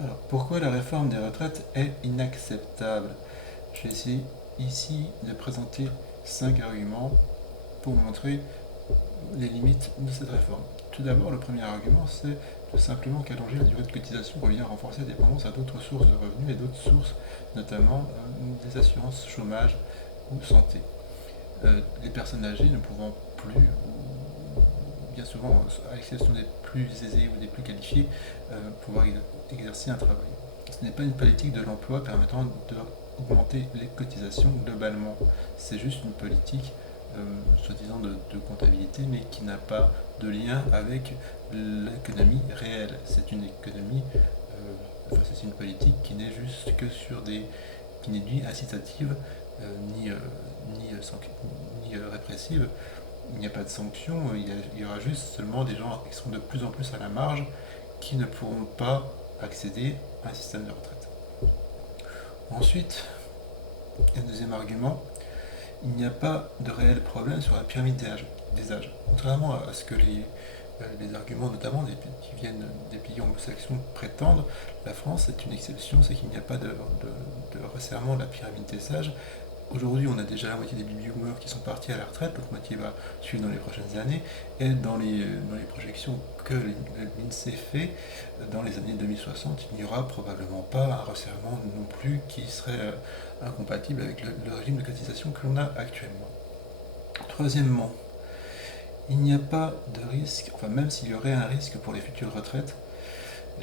Alors, pourquoi la réforme des retraites est inacceptable? Je vais essayer ici de présenter 5 arguments pour montrer les limites de cette réforme. Tout d'abord, le premier argument, c'est tout simplement qu'allonger la durée de cotisation revient à renforcer la dépendance à d'autres sources de revenus et d'autres sources, notamment des assurances chômage ou santé. Les personnes âgées ne pouvant plus, ou bien souvent, à l'exception des plus aisés ou des plus qualifiés, pouvoir exercer un travail. Ce n'est pas une politique de l'emploi permettant d'augmenter les cotisations globalement. C'est juste une politique, soi-disant, de comptabilité, mais qui n'a pas de lien avec l'économie réelle. C'est une économie, c'est une politique qui n'est juste que sur des, qui n'est ni incitative, ni, ni, ni répressive. Il n'y a pas de sanctions, il y aura juste seulement des gens qui seront de plus en plus à la marge, qui ne pourront pas accéder à un système de retraite. Ensuite, un deuxième argument, il n'y a pas de réel problème sur la pyramide des âges. Contrairement à ce que les arguments, notamment qui viennent des pays anglo-saxons, prétendent, la France est une exception, c'est qu'il n'y a pas de resserrement de la pyramide des âges. Aujourd'hui, on a déjà la moitié des baby boomers qui sont partis à la retraite, l'autre moitié va suivre dans les prochaines années, et dans les projections que l'INSEE fait, dans les années 2060, il n'y aura probablement pas un resserrement non plus qui serait incompatible avec le régime de cotisation que l'on a actuellement. Troisièmement, il n'y a pas de risque, enfin même s'il y aurait un risque pour les futures retraites,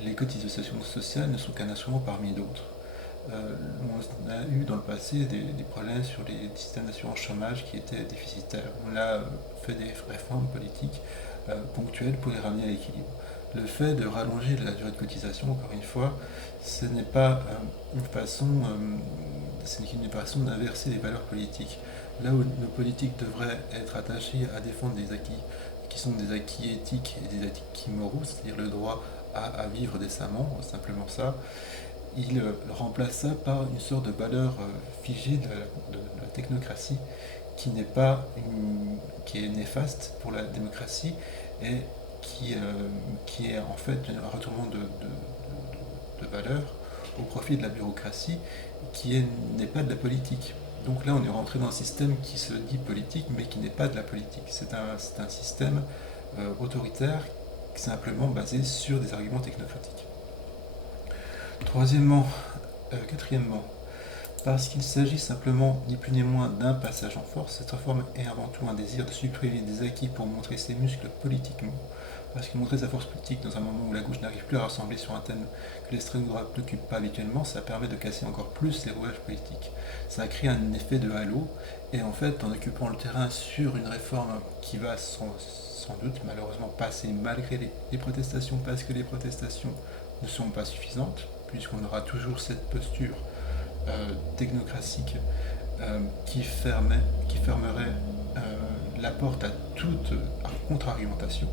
les cotisations sociales ne sont qu'un instrument parmi d'autres. On a eu dans le passé des problèmes sur les systèmes d'assurance chômage qui étaient déficitaires. On a fait des réformes politiques ponctuelles pour les ramener à l'équilibre. Le fait de rallonger la durée de cotisation, encore une fois, ce n'est pas une façon d'inverser les valeurs politiques. Là où nos politiques devraient être attachées à défendre des acquis qui sont des acquis éthiques et des acquis moraux, c'est-à-dire le droit à vivre décemment, simplement ça, il remplace ça par une sorte de valeur figée de la technocratie qui n'est pas qui est néfaste pour la démocratie et qui est en fait un retournement de valeur au profit de la bureaucratie n'est pas de la politique. Donc là, on est rentré dans un système qui se dit politique, mais qui n'est pas de la politique. C'est un système autoritaire, simplement basé sur des arguments technocratiques. Quatrièmement, parce qu'il s'agit simplement ni plus ni moins d'un passage en force, cette réforme est avant tout un désir de supprimer des acquis pour montrer ses muscles politiquement. Parce que montrer sa force politique dans un moment où la gauche n'arrive plus à rassembler sur un thème que l'extrême droite n'occupe pas habituellement, ça permet de casser encore plus les rouages politiques. Ça crée un effet de halo, et en fait, en occupant le terrain sur une réforme qui va sans doute malheureusement passer malgré les protestations, parce que les protestations ne sont pas suffisantes, puisqu'on aura toujours cette posture technocratique qui fermerait la porte à toute contre-argumentation.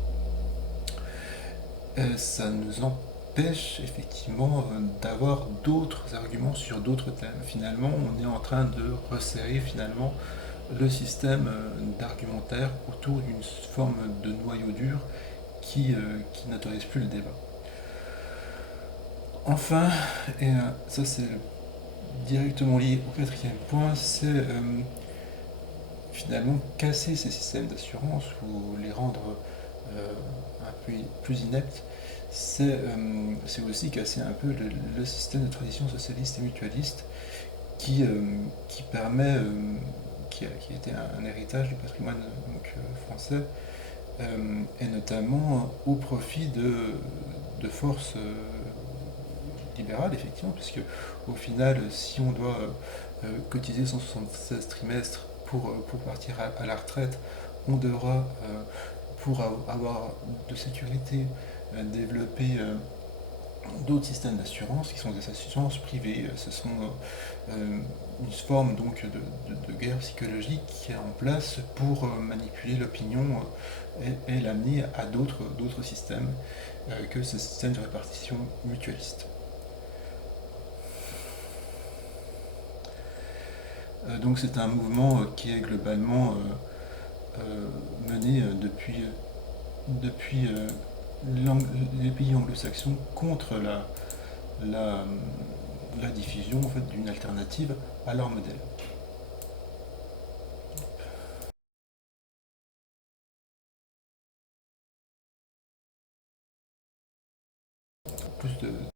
Ça nous empêche effectivement d'avoir d'autres arguments sur d'autres thèmes. Finalement, on est en train de resserrer finalement le système d'argumentaire autour d'une forme de noyau dur qui n'autorise plus le débat. Enfin, et ça c'est directement lié au quatrième point, c'est finalement casser ces systèmes d'assurance ou les rendre un peu plus ineptes. C'est aussi casser un peu le système de tradition socialiste et mutualiste qui permet, qui était un héritage du patrimoine français, et notamment au profit de forces libérales, effectivement, puisque au final, si on doit cotiser 176 trimestres pour partir à la retraite, on devra, pour avoir de sécurité, développer d'autres systèmes d'assurance qui sont des assurances privées. Ce sont une forme donc de guerre psychologique qui est en place pour manipuler l'opinion et l'amener à d'autres systèmes que ce système de répartition mutualiste. Donc c'est un mouvement qui est globalement mené depuis les pays anglo-saxons contre la diffusion en fait, d'une alternative à leur modèle. Plus de